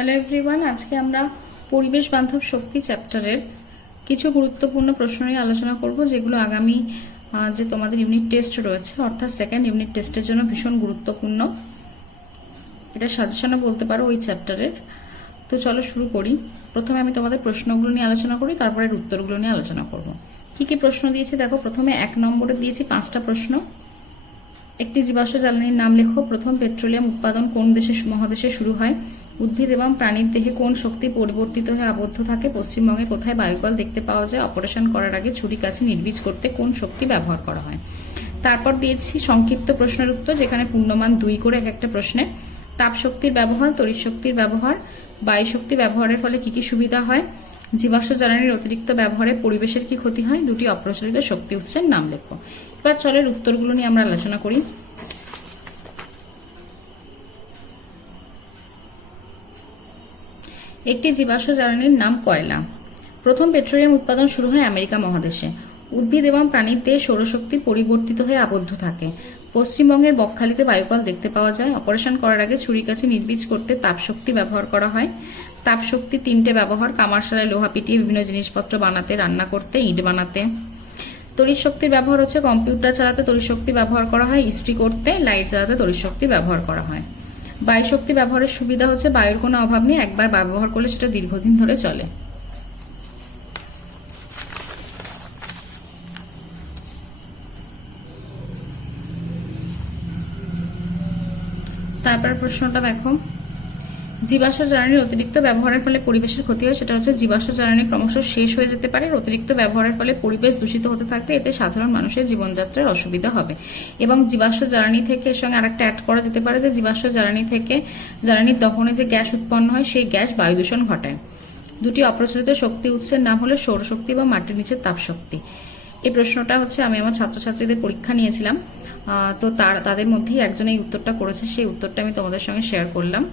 Hello everyone, আজকে আমরা পরিবেশ বান্ধব শক্তি চ্যাপ্টারের কিছু গুরুত্বপূর্ণ প্রশ্ন নিয়ে আলোচনা করব, যেগুলো আগামী যে তোমাদের ইউনিট টেস্ট রয়েছে অর্থাৎ সেকেন্ড ইউনিট টেস্টের জন্য ভীষণ গুরুত্বপূর্ণ। এটা সাজেশনও বলতে পারো ওই চ্যাপ্টারের। তো চলো শুরু করি। প্রথমে আমি তোমাদের প্রশ্নগুলো নিয়ে আলোচনা করি, তারপরে উত্তরগুলো নিয়ে আলোচনা করব। কি কি প্রশ্ন দিয়েছি দেখো। প্রথমে 1 নম্বরে দিয়েছি 5টা প্রশ্ন। একটি জীবাশ্ম জ্বালানির নাম লেখো। প্রথম পেট্রোলিয়াম উৎপাদন কোন মহাদেশে শুরু হয়? উদ্ভিদ এবং প্রাণীর দেহে কোন শক্তি পরিবর্তিত হয়ে আবদ্ধ থাকে? পশ্চিমবঙ্গে কোথায় বায়ুকল দেখতে পাওয়া যায়? অপারেশন করার আগে ছুরি কাছে নির্বীজ করতে কোন শক্তি ব্যবহার করা হয়? তারপর দিয়েছি সংক্ষিপ্ত প্রশ্নের উত্তর, যেখানে পূর্ণমান 2 করে এক একটা প্রশ্নে। তাপ শক্তির ব্যবহার, তড়িৎ শক্তির ব্যবহার, বায়ু শক্তি ব্যবহারের ফলে কি কি সুবিধা হয়? জীবাশ্ম জ্বালানির অতিরিক্ত ব্যবহারে পরিবেশের কি ক্ষতি হয়? 2টি অপ্রচলিত শক্তি উৎসের নাম লেখো। এবার চলের উত্তরগুলো নিয়ে আমরা আলোচনা করি। একটি জীবাশ্ম জ্বালানির নাম কয়লা। প্রথম পেট্রোলিয়াম উৎপাদন শুরু হয় আমেরিকা মহাদেশে। উদ্ভিদ এবং প্রাণীর দেহে সৌরশক্তি পরিবর্তিত হয়ে আবদ্ধ থাকে। পশ্চিমবঙ্গের বকখালিতে বায়ুকল দেখতে পাওয়া যায়। অপারেশন করার আগে ছুরি কাছে নির্বীজ করতে তাপশক্তি ব্যবহার করা হয়। তাপশক্তি 3টে ব্যবহার: কামারশালায় লোহা পিটিয়ে বিভিন্ন জিনিসপত্র বানাতে, রান্না করতে, ইট বানাতে। তড়িৎ শক্তির ব্যবহার হচ্ছে কম্পিউটার চালাতে তড়িৎ শক্তি ব্যবহার করা হয়, ইস্ত্রি করতে, লাইট জ্বালাতে তড়িৎ শক্তি ব্যবহার করা হয়। বায়ু শক্তি ব্যবহারের সুবিধা হচ্ছে বায়ুর কোনো অভাব নেই, একবার ব্যবহার করলে সেটা দীর্ঘদিন ধরে চলে। তারপর প্রশ্নটা দেখো, জীবাশ্ম জ্বালানির অতিরিক্ত ব্যবহারের ফলে পরিবেশের ক্ষতি হয়। সেটা হচ্ছে জীবাশ্ম জ্বালানি ক্রমশ শেষ হয়ে যেতে পারে। অতিরিক্ত ব্যবহারের ফলে পরিবেশ দূষিত হতে থাকবে, এতে সাধারণ মানুষের জীবনযাত্রার অসুবিধা হবে। এবং জীবাশ্ম জ্বালানি থেকে এর সঙ্গে আরেকটা অ্যাড করা যেতে পারে যে জীবাশ্ম জ্বালানি থেকে জ্বালানির দহনে যে গ্যাস উৎপন্ন হয় সেই গ্যাস বায়ু দূষণ ঘটায়। 2টি অপ্রচলিত শক্তি উৎসের নাম হলো সৌরশক্তি বা মাটির নিচের তাপশক্তি। এই প্রশ্নটা হচ্ছে আমি আমার ছাত্রছাত্রীদের পরীক্ষা নিয়েছিলাম, তো তাদের মধ্যেই একজন এই উত্তরটা করেছে, সেই উত্তরটা আমি তোমাদের সঙ্গে শেয়ার করলাম।